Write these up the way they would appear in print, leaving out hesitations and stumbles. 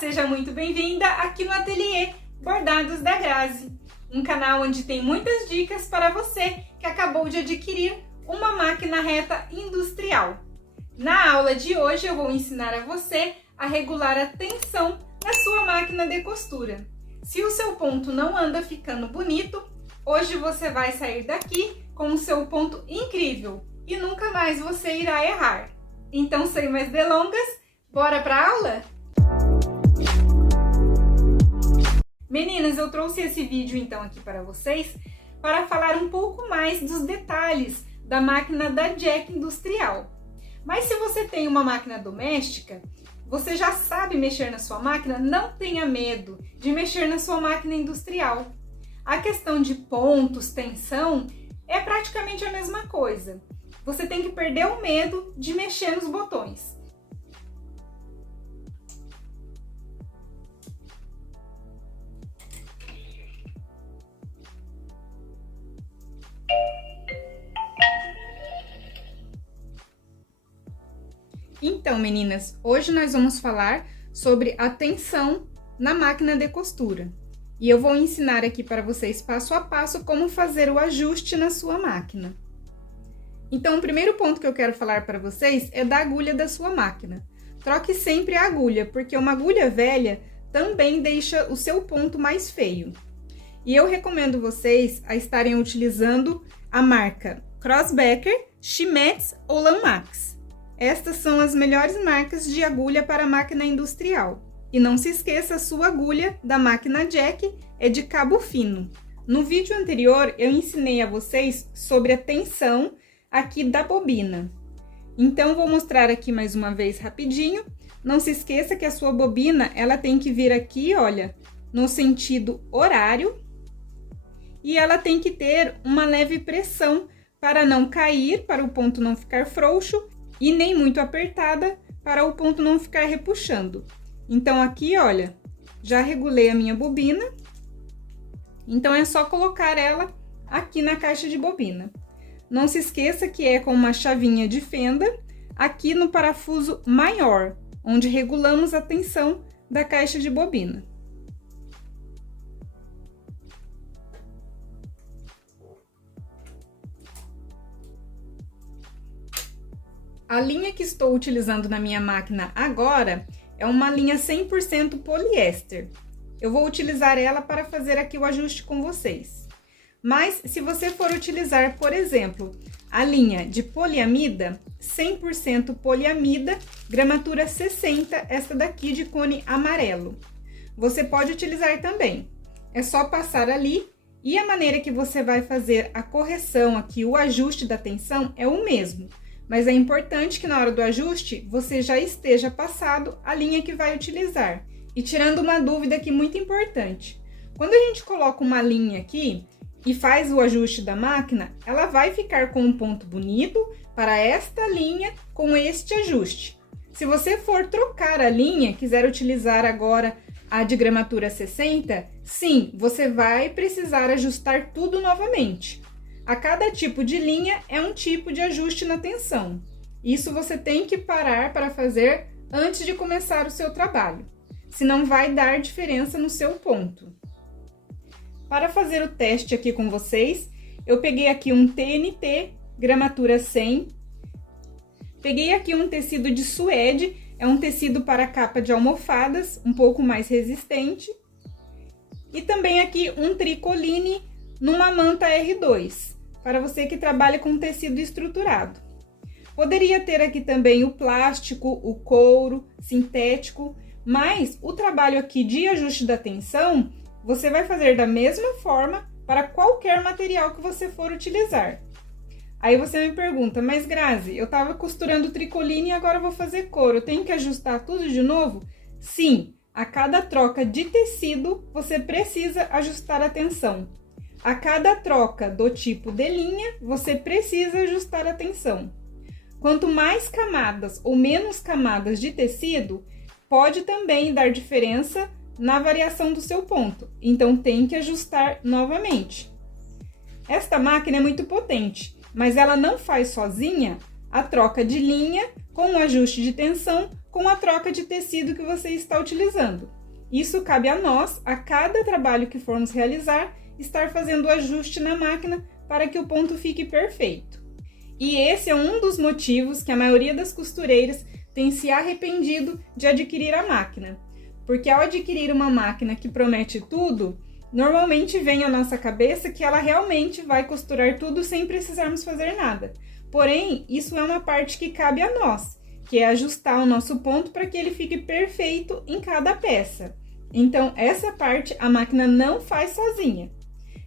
seja muito bem-vinda aqui no Ateliê Bordados da Grazi, um canal onde tem muitas dicas para você que acabou de adquirir uma máquina reta industrial. Na aula de hoje eu vou ensinar a você a regular a tensão na sua máquina de costura. Se o seu ponto não anda ficando bonito, hoje você vai sair daqui com o seu ponto incrível e nunca mais você irá errar. Então, sem mais delongas, bora para a aula? Meninas, eu trouxe esse vídeo então aqui para vocês para falar um pouco mais dos detalhes da máquina da Jack industrial. Mas se você tem uma máquina doméstica, você já sabe mexer na sua máquina, não tenha medo de mexer na sua máquina industrial. A questão de pontos, tensão, é praticamente a mesma coisa. Você tem que perder o medo de mexer nos botões. Então, meninas, hoje nós vamos falar sobre a tensão na máquina de costura. E eu vou ensinar aqui para vocês passo a passo como fazer o ajuste na sua máquina. Então, o primeiro ponto que eu quero falar para vocês é da agulha da sua máquina. Troque sempre a agulha, porque uma agulha velha também deixa o seu ponto mais feio. E eu recomendo vocês a estarem utilizando a marca Crossbecker, Chimex ou Lanmax. Estas são as melhores marcas de agulha para máquina industrial. E não se esqueça, a sua agulha da máquina Jack é de cabo fino. No vídeo anterior, eu ensinei a vocês sobre a tensão aqui da bobina. Então, vou mostrar aqui mais uma vez rapidinho. Não se esqueça que a sua bobina, ela tem que vir aqui, olha, no sentido horário. E ela tem que ter uma leve pressão para não cair, para o ponto não ficar frouxo. E nem muito apertada para o ponto não ficar repuxando. Então, aqui, olha, já regulei a minha bobina. Então, é só colocar ela aqui na caixa de bobina. Não se esqueça que é com uma chavinha de fenda aqui no parafuso maior, onde regulamos a tensão da caixa de bobina. A linha que estou utilizando na minha máquina agora é uma linha 100% poliéster. Eu vou utilizar ela para fazer aqui o ajuste com vocês. Mas, se você for utilizar, por exemplo, a linha de poliamida, 100% poliamida, gramatura 60, esta daqui de cone amarelo. Você pode utilizar também. É só passar ali e a maneira que você vai fazer a correção aqui, o ajuste da tensão é o mesmo. Mas é importante que na hora do ajuste, você já esteja passado a linha que vai utilizar. E tirando uma dúvida aqui muito importante. Quando a gente coloca uma linha aqui e faz o ajuste da máquina, ela vai ficar com um ponto bonito para esta linha com este ajuste. Se você for trocar a linha, quiser utilizar agora a de gramatura 60, sim, você vai precisar ajustar tudo novamente. A cada tipo de linha é um tipo de ajuste na tensão. Isso você tem que parar para fazer antes de começar o seu trabalho, senão vai dar diferença no seu ponto. Para fazer o teste aqui com vocês, eu peguei aqui um TNT, gramatura 100. Peguei aqui um tecido de suede, é um tecido para capa de almofadas, um pouco mais resistente. E também aqui um tricoline numa manta R2. Para você que trabalha com tecido estruturado. Poderia ter aqui também o plástico, o couro, sintético, mas o trabalho aqui de ajuste da tensão, você vai fazer da mesma forma para qualquer material que você for utilizar. Aí você me pergunta, mas Grazi, eu estava costurando tricoline e agora vou fazer couro, eu tenho que ajustar tudo de novo? Sim, a cada troca de tecido, você precisa ajustar a tensão. A cada troca do tipo de linha, você precisa ajustar a tensão. Quanto mais camadas ou menos camadas de tecido, pode também dar diferença na variação do seu ponto. Então, tem que ajustar novamente. Esta máquina é muito potente, mas ela não faz sozinha a troca de linha com o ajuste de tensão com a troca de tecido que você está utilizando. Isso cabe a nós, a cada trabalho que formos realizar, estar fazendo o ajuste na máquina para que o ponto fique perfeito. E esse é um dos motivos que a maioria das costureiras tem se arrependido de adquirir a máquina. Porque ao adquirir uma máquina que promete tudo, normalmente vem à nossa cabeça que ela realmente vai costurar tudo sem precisarmos fazer nada. Porém, isso é uma parte que cabe a nós, que é ajustar o nosso ponto para que ele fique perfeito em cada peça. Então, essa parte a máquina não faz sozinha.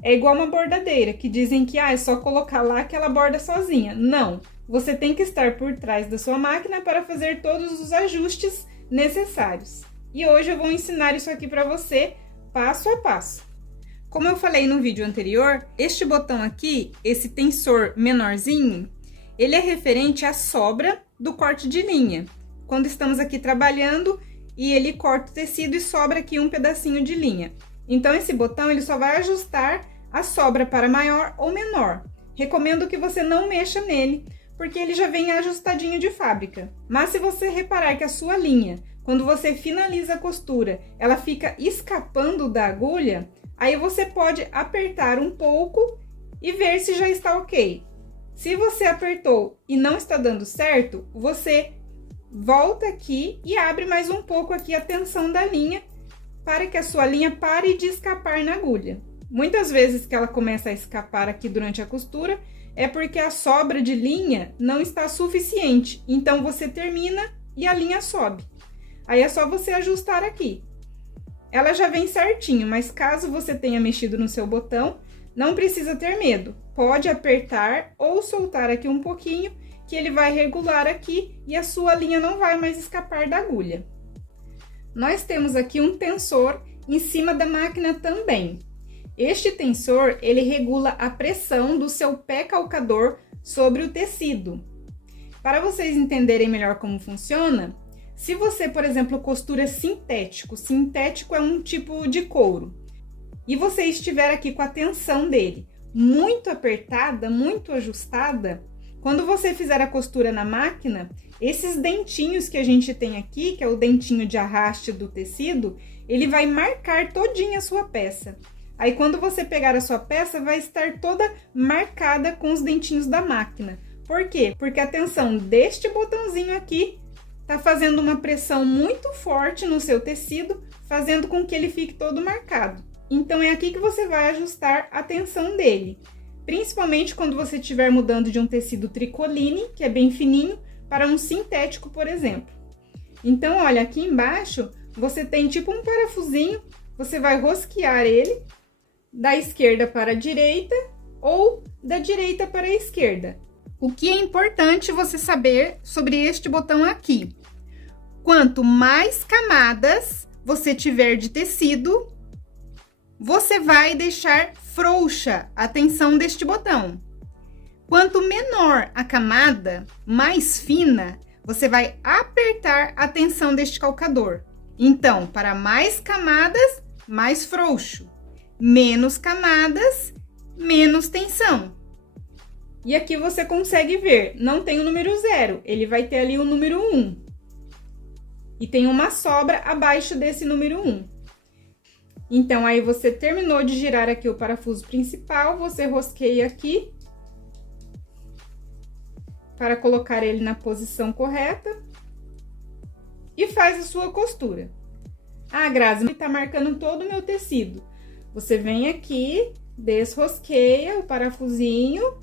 É igual uma bordadeira, que dizem que é só colocar lá que ela borda sozinha. Não, você tem que estar por trás da sua máquina para fazer todos os ajustes necessários. E hoje eu vou ensinar isso aqui para você, passo a passo. Como eu falei no vídeo anterior, este botão aqui, esse tensor menorzinho, ele é referente à sobra do corte de linha. Quando estamos aqui trabalhando e ele corta o tecido e sobra aqui um pedacinho de linha. Então, esse botão ele só vai ajustar a sobra para maior ou menor. Recomendo que você não mexa nele, porque ele já vem ajustadinho de fábrica. Mas se você reparar que a sua linha, quando você finaliza a costura, ela fica escapando da agulha, aí você pode apertar um pouco e ver se já está ok. Se você apertou e não está dando certo, você volta aqui e abre mais um pouco aqui a tensão da linha, para que a sua linha pare de escapar na agulha. Muitas vezes que ela começa a escapar aqui durante a costura, é porque a sobra de linha não está suficiente. Então, você termina e a linha sobe. Aí é só você ajustar aqui. Ela já vem certinho, mas caso você tenha mexido no seu botão, não precisa ter medo. Pode apertar ou soltar aqui um pouquinho, que ele vai regular aqui e a sua linha não vai mais escapar da agulha. Nós temos aqui um tensor em cima da máquina também. Este tensor, ele regula a pressão do seu pé calcador sobre o tecido. Para vocês entenderem melhor como funciona, se você, por exemplo, costura sintético é um tipo de couro, e você estiver aqui com a tensão dele muito apertada, muito ajustada, quando você fizer a costura na máquina, esses dentinhos que a gente tem aqui, que é o dentinho de arraste do tecido, ele vai marcar todinha a sua peça. Aí, quando você pegar a sua peça, vai estar toda marcada com os dentinhos da máquina. Por quê? Porque a tensão deste botãozinho aqui tá fazendo uma pressão muito forte no seu tecido, fazendo com que ele fique todo marcado. Então, é aqui que você vai ajustar a tensão dele. Principalmente quando você estiver mudando de um tecido tricoline, que é bem fininho, para um sintético, por exemplo. Então, olha, aqui embaixo, você tem tipo um parafusinho, você vai rosquear ele da esquerda para a direita ou da direita para a esquerda. O que é importante você saber sobre este botão aqui? Quanto mais camadas você tiver de tecido, você vai deixar frouxa a tensão deste botão. Quanto menor a camada, mais fina, você vai apertar a tensão deste calcador. Então, para mais camadas, mais frouxo. Menos camadas, menos tensão. E aqui você consegue ver, não tem o número 0, ele vai ter ali o número 1. E tem uma sobra abaixo desse número 1. Então, aí você terminou de girar aqui o parafuso principal, você rosqueia aqui para colocar ele na posição correta e faz a sua costura. Ah, Grazi, tá marcando todo o meu tecido. Você vem aqui, desrosqueia o parafusinho.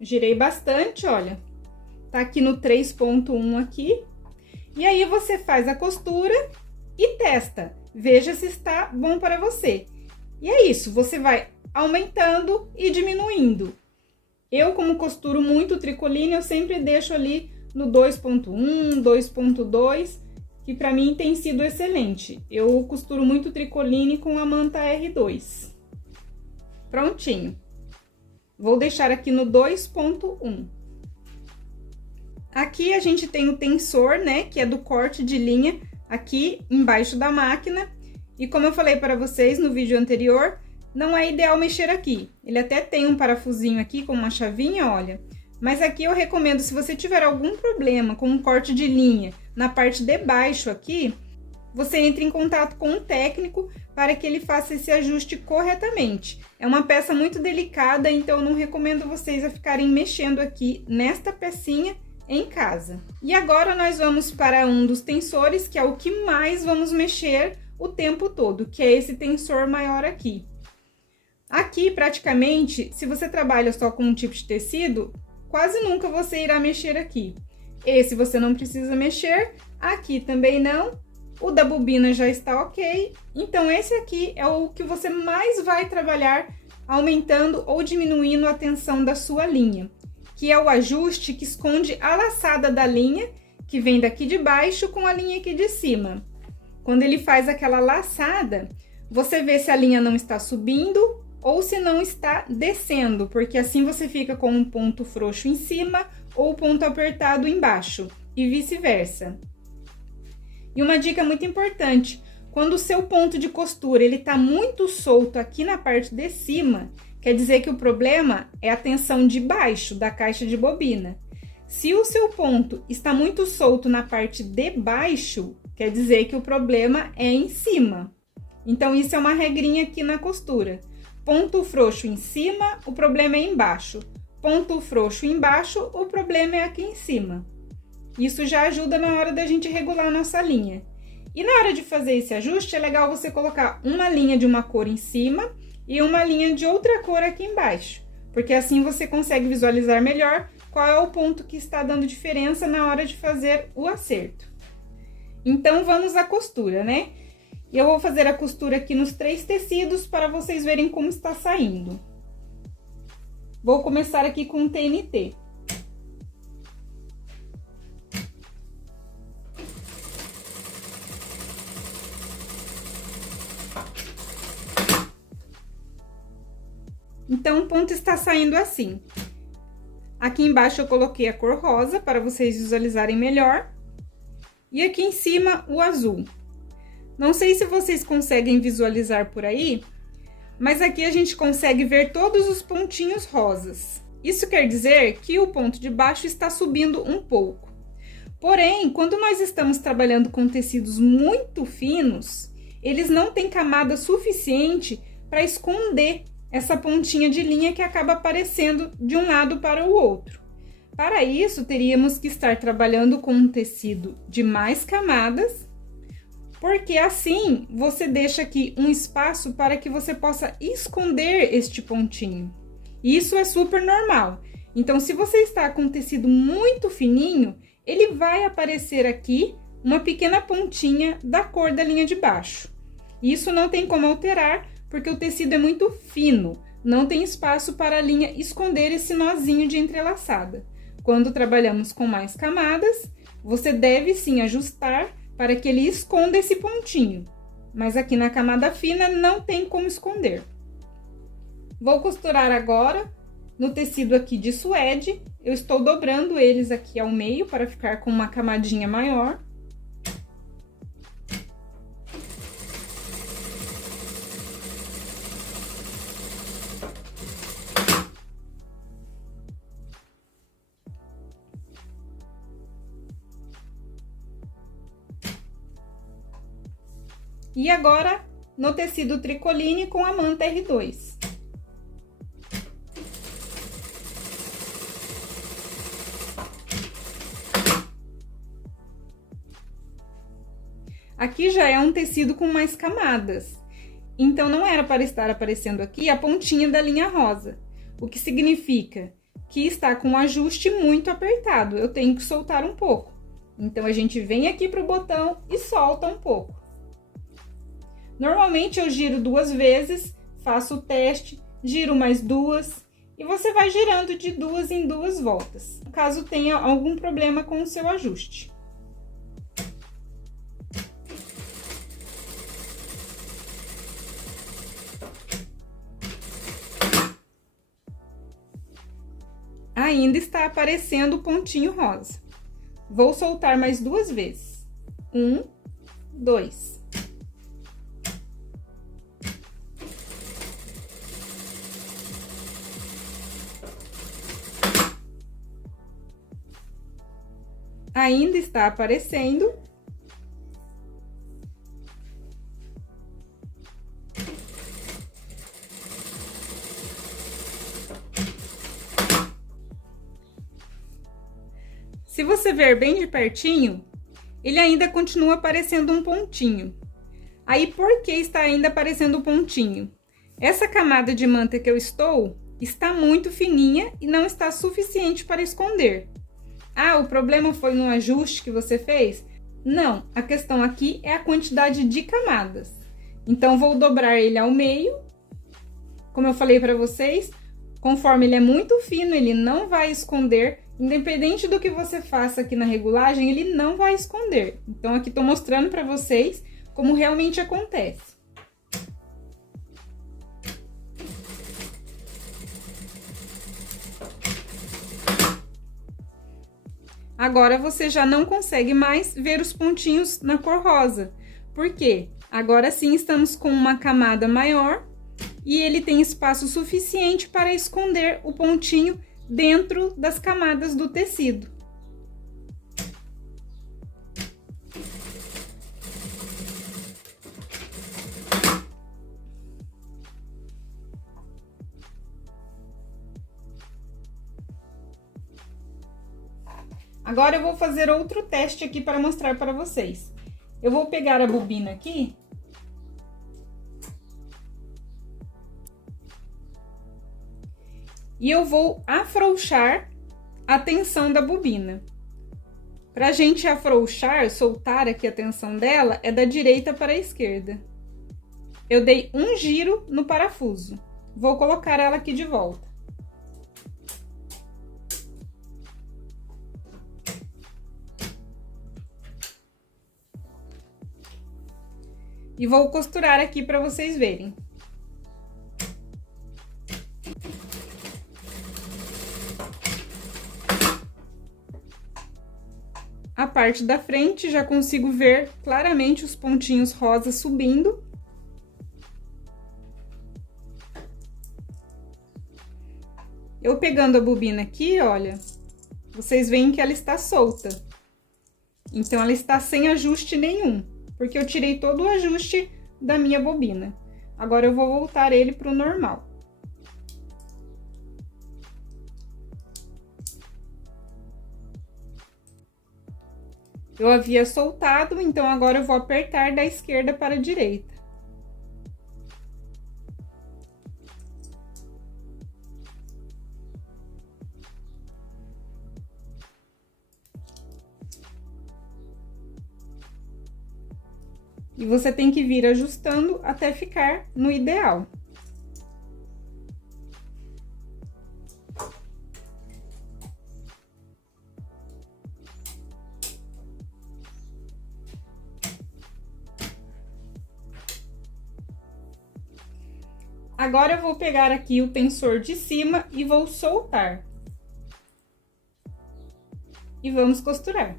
Girei bastante, olha. Tá aqui no 3.1 aqui. E aí, você faz a costura e testa. Veja se está bom para você. E é isso, você vai aumentando e diminuindo. Eu, como costuro muito tricoline, eu sempre deixo ali no 2.1, 2.2, que para mim tem sido excelente. Eu costuro muito tricoline com a manta R2. Prontinho. Vou deixar aqui no 2.1. Aqui a gente tem o tensor, né, que é do corte de linha aqui embaixo da máquina. E como eu falei para vocês no vídeo anterior, não é ideal mexer aqui. Ele até tem um parafusinho aqui com uma chavinha, olha. Mas aqui eu recomendo, se você tiver algum problema com um corte de linha na parte de baixo aqui, você entre em contato com um técnico para que ele faça esse ajuste corretamente. É uma peça muito delicada, então eu não recomendo vocês a ficarem mexendo aqui nesta pecinha em casa. E agora nós vamos para um dos tensores, que é o que mais vamos mexer o tempo todo, que é esse tensor maior aqui. Aqui, praticamente, se você trabalha só com um tipo de tecido, quase nunca você irá mexer aqui. Esse você não precisa mexer, aqui também não. O da bobina já está ok. Então, esse aqui é o que você mais vai trabalhar, aumentando ou diminuindo a tensão da sua linha, que é o ajuste que esconde a laçada da linha, que vem daqui de baixo com a linha aqui de cima. Quando ele faz aquela laçada, você vê se a linha não está subindo ou se não está descendo, porque assim você fica com um ponto frouxo em cima ou ponto apertado embaixo, e vice-versa. E uma dica muito importante, quando o seu ponto de costura ele tá muito solto aqui na parte de cima, quer dizer que o problema é a tensão de baixo da caixa de bobina. Se o seu ponto está muito solto na parte de baixo, quer dizer que o problema é em cima. Então, isso é uma regrinha aqui na costura. Ponto frouxo em cima, o problema é embaixo. Ponto frouxo embaixo, o problema é aqui em cima. Isso já ajuda na hora da gente regular a nossa linha. E na hora de fazer esse ajuste, é legal você colocar uma linha de uma cor em cima e uma linha de outra cor aqui embaixo, porque assim você consegue visualizar melhor qual é o ponto que está dando diferença na hora de fazer o acerto. Então, vamos à costura, né? E eu vou fazer a costura aqui nos 3 tecidos para vocês verem como está saindo. Vou começar aqui com o TNT. Então, o ponto está saindo assim. Aqui embaixo eu coloquei a cor rosa para vocês visualizarem melhor. E aqui em cima, o azul. Não sei se vocês conseguem visualizar por aí, mas aqui a gente consegue ver todos os pontinhos rosas. Isso quer dizer que o ponto de baixo está subindo um pouco. Porém, quando nós estamos trabalhando com tecidos muito finos, eles não têm camada suficiente para esconder essa pontinha de linha que acaba aparecendo de um lado para o outro. Para isso, teríamos que estar trabalhando com um tecido de mais camadas, porque assim você deixa aqui um espaço para que você possa esconder este pontinho. Isso é super normal. Então, se você está com um tecido muito fininho, ele vai aparecer aqui uma pequena pontinha da cor da linha de baixo. Isso não tem como alterar, porque o tecido é muito fino, não tem espaço para a linha esconder esse nozinho de entrelaçada. Quando trabalhamos com mais camadas, você deve sim ajustar para que ele esconda esse pontinho, mas aqui na camada fina não tem como esconder. Vou costurar agora no tecido aqui de suede, eu estou dobrando eles aqui ao meio para ficar com uma camadinha maior. E agora, no tecido tricoline com a manta R2. Aqui já é um tecido com mais camadas, então não era para estar aparecendo aqui a pontinha da linha rosa, o que significa que está com um ajuste muito apertado, eu tenho que soltar um pouco. Então, a gente vem aqui para o botão e solta um pouco. Normalmente eu giro 2 vezes, faço o teste, giro mais 2 e você vai girando de 2 em 2 voltas, caso tenha algum problema com o seu ajuste. Ainda está aparecendo o pontinho rosa. Vou soltar mais 2 vezes. 1, 2. ainda está aparecendo. Se você ver bem de pertinho, ele ainda continua aparecendo um pontinho. Aí, por que está ainda aparecendo um pontinho? Essa camada de manta que eu estou está muito fininha e não está suficiente para esconder. Ah, o problema foi no ajuste que você fez? Não, a questão aqui é a quantidade de camadas. Então, vou dobrar ele ao meio. Como eu falei para vocês, conforme ele é muito fino, ele não vai esconder. Independente do que você faça aqui na regulagem, ele não vai esconder. Então, aqui tô mostrando para vocês como realmente acontece. Agora, você já não consegue mais ver os pontinhos na cor rosa. Por quê? Agora sim, estamos com uma camada maior e ele tem espaço suficiente para esconder o pontinho dentro das camadas do tecido. Agora eu vou fazer outro teste aqui para mostrar para vocês. Eu vou pegar a bobina aqui. E eu vou afrouxar a tensão da bobina. Pra gente afrouxar, soltar aqui a tensão dela, é da direita para a esquerda. Eu dei um giro no parafuso. Vou colocar ela aqui de volta. E vou costurar aqui para vocês verem. A parte da frente, já consigo ver claramente os pontinhos rosas subindo. Eu pegando a bobina aqui, olha, vocês veem que ela está solta. Então, ela está sem ajuste nenhum, porque eu tirei todo o ajuste da minha bobina. Agora, eu vou voltar ele para o normal. Eu havia soltado, então agora eu vou apertar da esquerda para a direita. E você tem que vir ajustando até ficar no ideal. Agora, eu vou pegar aqui o tensor de cima e vou soltar. E vamos costurar.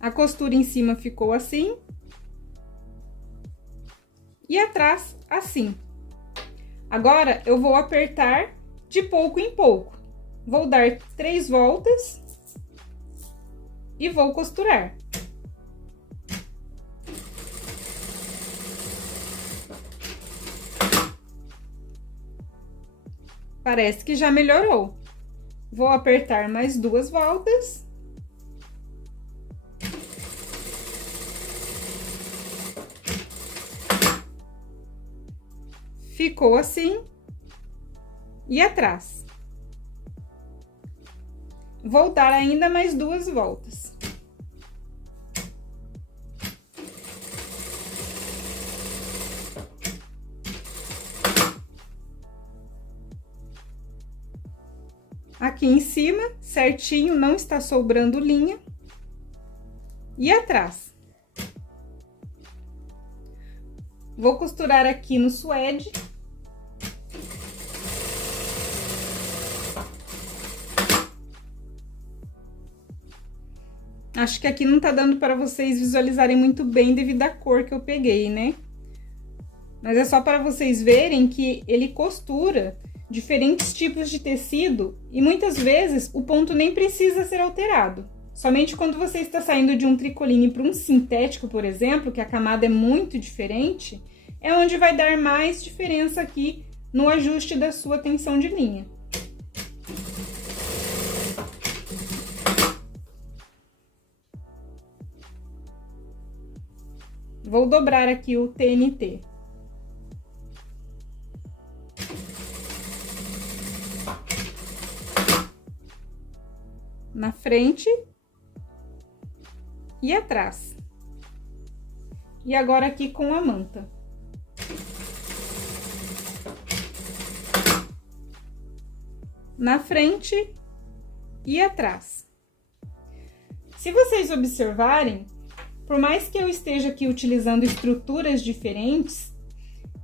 A costura em cima ficou assim. E atrás, assim. Agora, eu vou apertar de pouco em pouco. Vou dar 3 voltas. E vou costurar. Parece que já melhorou. Vou apertar mais 2 voltas. Ficou assim. E atrás. Vou dar ainda mais 2 voltas. Aqui em cima, certinho, não está sobrando linha. E atrás. Vou costurar aqui no suede. Acho que aqui não tá dando para vocês visualizarem muito bem devido à cor que eu peguei, né? mas é só para vocês verem que ele costura diferentes tipos de tecido e muitas vezes o ponto nem precisa ser alterado. Somente quando você está saindo de um tricoline para um sintético, por exemplo, que a camada é muito diferente, é onde vai dar mais diferença aqui no ajuste da sua tensão de linha. Vou dobrar aqui o TNT. Na frente e atrás. E agora aqui com a manta. Na frente e atrás. Se vocês observarem, por mais que eu esteja aqui utilizando estruturas diferentes,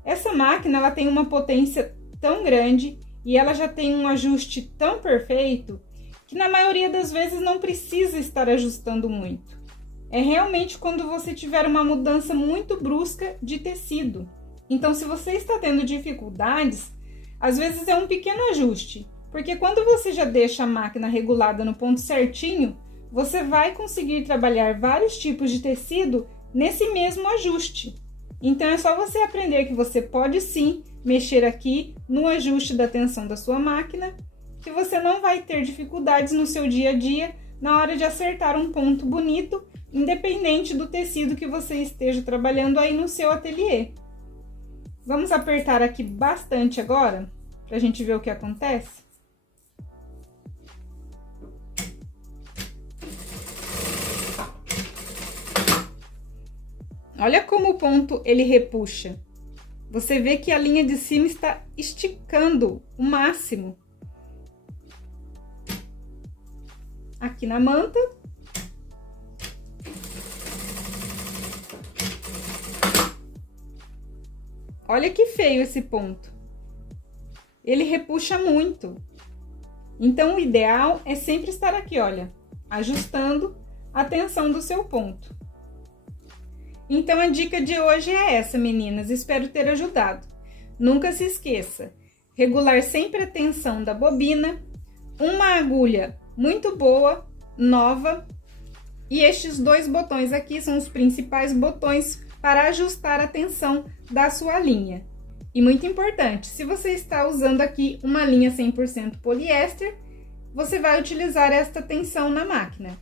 essa máquina ela tem uma potência tão grande e ela já tem um ajuste tão perfeito que na maioria das vezes não precisa estar ajustando muito. É realmente quando você tiver uma mudança muito brusca de tecido. Então, se você está tendo dificuldades, às vezes é um pequeno ajuste, porque quando você já deixa a máquina regulada no ponto certinho, você vai conseguir trabalhar vários tipos de tecido nesse mesmo ajuste. Então, é só você aprender que você pode sim mexer aqui no ajuste da tensão da sua máquina, que você não vai ter dificuldades no seu dia a dia na hora de acertar um ponto bonito, independente do tecido que você esteja trabalhando aí no seu ateliê. Vamos apertar aqui bastante agora, para a gente ver o que acontece? Olha como o ponto ele repuxa. Você vê que a linha de cima está esticando o máximo. Aqui na manta. Olha que feio esse ponto. Ele repuxa muito. Então, o ideal é sempre estar aqui, olha, ajustando a tensão do seu ponto. Então, a dica de hoje é essa, meninas. Espero ter ajudado. Nunca se esqueça, regular sempre a tensão da bobina, uma agulha muito boa, nova, e estes dois botões aqui são os principais botões para ajustar a tensão da sua linha. E muito importante, se você está usando aqui uma linha 100% poliéster, você vai utilizar esta tensão na máquina.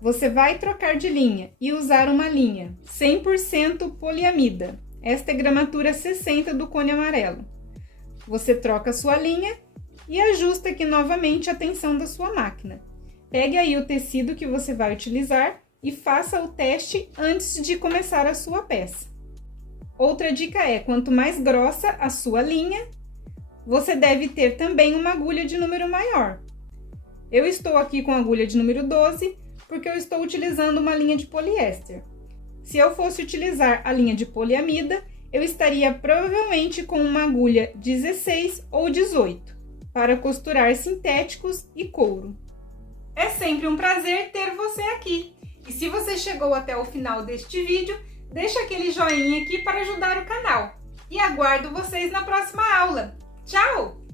Você vai trocar de linha e usar uma linha 100% poliamida. Esta é a gramatura 60 do cone amarelo. Você troca a sua linha e ajusta aqui novamente a tensão da sua máquina. Pegue aí o tecido que você vai utilizar e faça o teste antes de começar a sua peça. Outra dica é, quanto mais grossa a sua linha, você deve ter também uma agulha de número maior. Eu estou aqui com a agulha de número 12, porque eu estou utilizando uma linha de poliéster. Se eu fosse utilizar a linha de poliamida, eu estaria provavelmente com uma agulha 16 ou 18, para costurar sintéticos e couro. É sempre um prazer ter você aqui. E se você chegou até o final deste vídeo, deixa aquele joinha aqui para ajudar o canal. E aguardo vocês na próxima aula. Tchau!